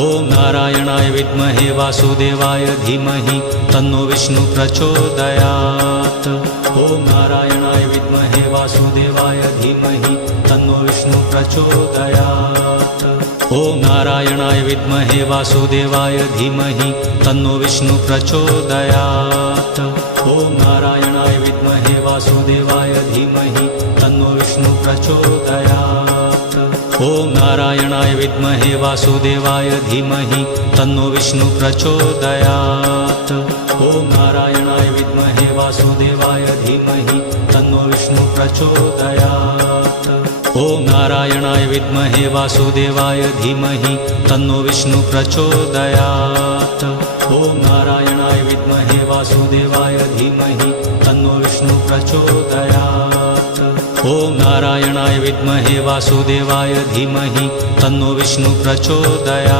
ॐ नारायणाय विद्महे वासुदेवाय धीमहि तन्नो विष्णु प्रचोदयात्। ॐ नारायणाय विद्महे वासुदेवाय धीमहि तन्नो विष्णु प्रचोदयात्। ॐ नारायणाय विद्महे वासुदेवाय धीमहि तन्नो विष्णु प्रचोदयात्। ॐ नारायणाय विद्महे वासुदेवाय धीमहि तन्नो विष्णु प्रचोदयात्। ॐ नारायणाय विद्महे वासुदेवाय धीमहि तन्नो विष्णु प्रचोदयात्। ॐ नारायणाय विद्महे वासुदेवाय धीमहि तन्नो विष्णु प्रचोदयात्। ॐ नारायणाय विद्महे वासुदेवाय धीमहि तन्नो विष्णु प्रचोदयात्। ॐ नारायणाय विद्महे वासुदेवाय धीमहि तन्नो विष्णु प्रचोदयात्। ॐ नारायणाय विद्महे वासुदेवाय धीमहि तन्नो विष्णु प्रचोदयात्।